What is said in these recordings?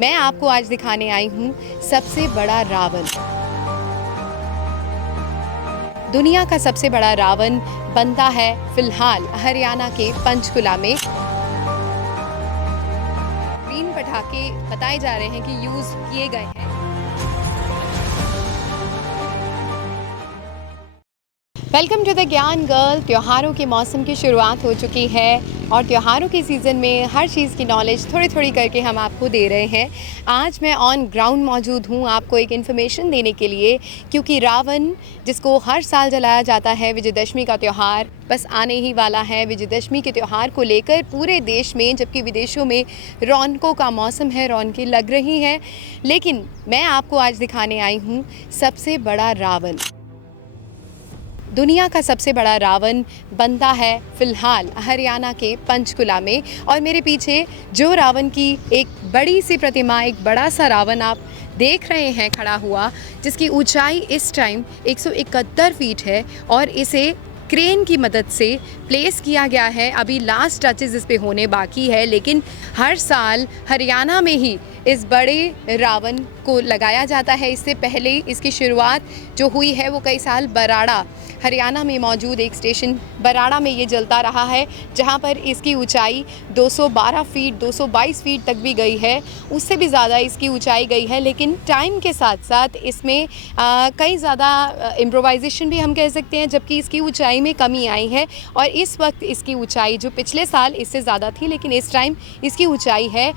मैं आपको आज दिखाने आई हूँ सबसे बड़ा रावण। दुनिया का सबसे बड़ा रावण बनता है फिलहाल हरियाणा के पंचकुला में। ग्रीन पटाखे बताए जा रहे हैं कि यूज किए गए हैं। वेलकम टू द ज्ञान गर्ल। त्योहारों के मौसम की शुरुआत हो चुकी है और त्योहारों के सीज़न में हर चीज़ की नॉलेज थोड़ी थोड़ी करके हम आपको दे रहे हैं। आज मैं ऑन ग्राउंड मौजूद हूँ आपको एक इन्फॉर्मेशन देने के लिए, क्योंकि रावण जिसको हर साल जलाया जाता है, विजयदशमी का त्यौहार बस आने ही वाला है। विजयदशमी के त्यौहार को लेकर पूरे देश में, जबकि विदेशों में रौनकों का मौसम है, रौनकें लग रही हैं, लेकिन मैं आपको आज दिखाने आई हूँ सबसे बड़ा रावण। दुनिया का सबसे बड़ा रावण बनता है फिलहाल हरियाणा के पंचकुला में। और मेरे पीछे जो रावण की एक बड़ी सी प्रतिमा, एक बड़ा सा रावण आप देख रहे हैं खड़ा हुआ, जिसकी ऊंचाई इस टाइम 171 फीट है और इसे क्रेन की मदद से प्लेस किया गया है। अभी लास्ट टचेस इस पे होने बाकी है, लेकिन हर साल हरियाणा में ही इस बड़े रावण को लगाया जाता है। इससे पहले इसकी शुरुआत जो हुई है वो कई साल बराड़ा, हरियाणा में मौजूद एक स्टेशन बराड़ा में ये जलता रहा है, जहाँ पर इसकी ऊंचाई 212 फीट 222 फीट तक भी गई है, उससे भी ज़्यादा इसकी ऊंचाई गई है। लेकिन टाइम के साथ साथ इसमें कई ज़्यादा इम्प्रोवाइजेशन भी हम कह सकते हैं, जबकि इसकी ऊंचाई में कमी आई है। और इस वक्त इसकी ऊंचाई जो पिछले साल इससे ज़्यादा थी, लेकिन इस टाइम इसकी ऊंचाई है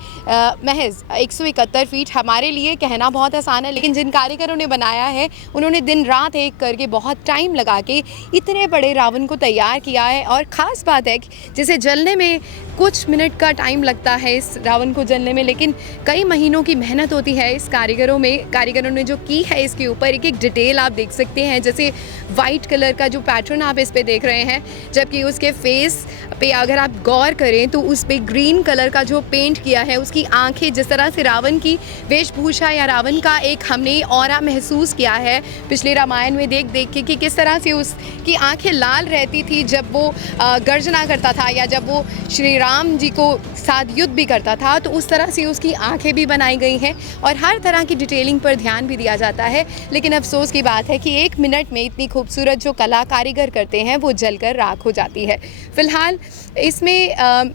महज 171 फीट। हमारे लिए कहना बहुत आसान है, लेकिन जिन कारीगरों ने बनाया है उन्होंने दिन रात एक करके बहुत टाइम लगा के इतने बड़े रावण को तैयार किया है। और ख़ास बात है कि जिसे जलने में कुछ मिनट का टाइम लगता है, इस रावण को जलने में, लेकिन कई महीनों की मेहनत होती है इस कारीगरों ने जो की है इसके ऊपर। एक एक डिटेल आप देख सकते हैं, जैसे वाइट कलर का जो पैटर्न आप इस पे देख रहे हैं, जबकि उसके फेस पे अगर आप गौर करें तो उस पे ग्रीन कलर का जो पेंट किया है, उसकी आंखें, जिस तरह से रावण की वेशभूषा या रावण का एक हमने ऑरा महसूस किया है पिछले रामायण में देख देख के कि किस तरह से उसकी आंखें लाल रहती थी जब वो गर्जना करता था या जब वो श्री राम जी को साथ युद्ध भी करता था, तो उस तरह से उसकी आंखें भी बनाई गई हैं और हर तरह की डिटेलिंग पर ध्यान भी दिया जाता है। लेकिन अफसोस की बात है कि एक मिनट में इतनी खूबसूरत जो कला कारीगर करते हैं वो जलकर राख हो जाती है। फ़िलहाल इसमें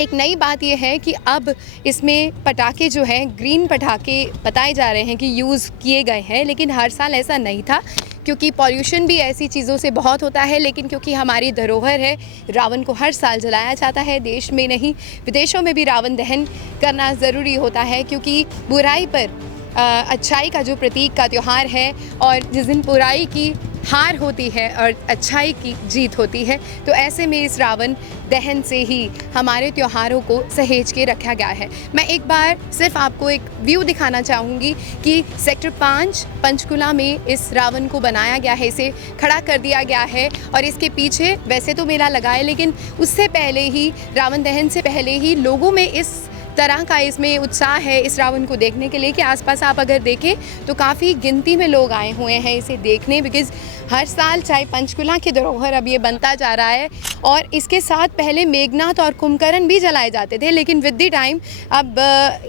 एक नई बात यह है कि अब इसमें पटाखे जो हैं, ग्रीन पटाखे बताए जा रहे हैं कि यूज़ किए गए हैं, लेकिन हर साल ऐसा नहीं था, क्योंकि पॉल्यूशन भी ऐसी चीज़ों से बहुत होता है। लेकिन क्योंकि हमारी धरोहर है, रावण को हर साल जलाया जाता है। देश में नहीं, विदेशों में भी रावण दहन करना ज़रूरी होता है, क्योंकि बुराई पर अच्छाई का जो प्रतीक का त्यौहार है, और जिस दिन बुराई की हार होती है और अच्छाई की जीत होती है, तो ऐसे में इस रावण दहन से ही हमारे त्योहारों को सहेज के रखा गया है। मैं एक बार सिर्फ आपको एक व्यू दिखाना चाहूँगी कि सेक्टर 5 पंचकुला में इस रावण को बनाया गया है, इसे खड़ा कर दिया गया है। और इसके पीछे वैसे तो मेला लगा है, लेकिन उससे पहले ही, रावण दहन से पहले ही लोगों में इस तरह का इसमें उत्साह है इस रावण को देखने के लिए कि आसपास आप अगर देखें तो काफ़ी गिनती में लोग आए हुए हैं इसे देखने। बिकॉज़ हर साल चाहे पंचकुला की धरोहर अब ये बनता जा रहा है, और इसके साथ पहले मेघनाथ और कुंभकर्ण भी जलाए जाते थे, लेकिन विद द टाइम अब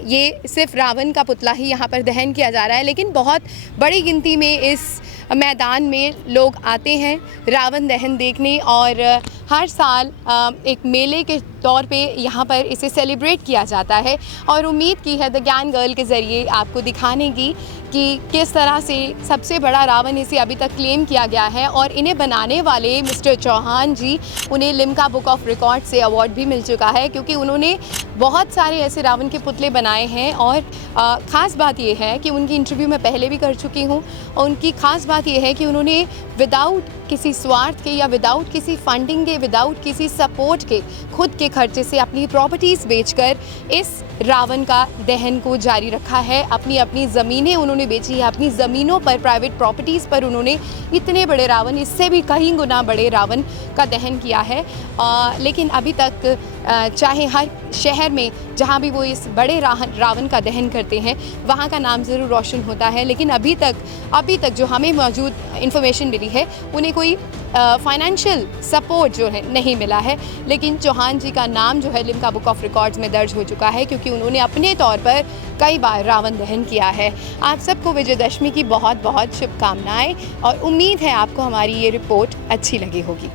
ये सिर्फ रावण का पुतला ही यहाँ पर दहन किया जा रहा है। लेकिन बहुत बड़ी गिनती में इस मैदान में लोग आते हैं रावण दहन देखने, और हर साल एक मेले के तौर पे यहाँ पर इसे सेलिब्रेट किया जाता है। और उम्मीद की है द ज्ञान गर्ल के ज़रिए आपको दिखाने की कि किस तरह से सबसे बड़ा रावण इसे अभी तक क्लेम किया गया है। और इन्हें बनाने वाले मिस्टर चौहान जी, उन्हें लिम्का बुक ऑफ रिकॉर्ड से अवार्ड भी मिल चुका है, क्योंकि उन्होंने बहुत सारे ऐसे रावण के पुतले बनाए हैं। और ख़ास बात यह है कि उनकी इंटरव्यू मैं पहले भी कर चुकी हूँ, और उनकी ख़ास बात यह है कि उन्होंने विदाउट किसी स्वार्थ के या विदाउट किसी फंडिंग के, विदाउट किसी सपोर्ट के, खुद के खर्चे से अपनी प्रॉपर्टीज़ बेचकर इस रावण का दहन को जारी रखा है। अपनी ज़मीनें उन्होंने बेची है, अपनी ज़मीनों पर, प्राइवेट प्रॉपर्टीज़ पर उन्होंने इतने बड़े रावण, इससे भी कहीं गुना बड़े रावण का दहन किया है। लेकिन अभी तक चाहे हर शहर में जहाँ भी वो इस बड़े रावण का दहन करते हैं, वहाँ का नाम ज़रूर रोशन होता है, लेकिन अभी तक जो हमें मौजूद इन्फॉर्मेशन मिली है, उन्हें कोई फाइनेंशियल सपोर्ट जो है नहीं मिला है। लेकिन चौहान जी का नाम जो है लिम्का बुक ऑफ रिकॉर्ड्स में दर्ज हो चुका है, क्योंकि कि उन्होंने अपने तौर पर कई बार रावण दहन किया है। आप सबको विजयदशमी की बहुत बहुत शुभकामनाएं और उम्मीद है आपको हमारी ये रिपोर्ट अच्छी लगी होगी।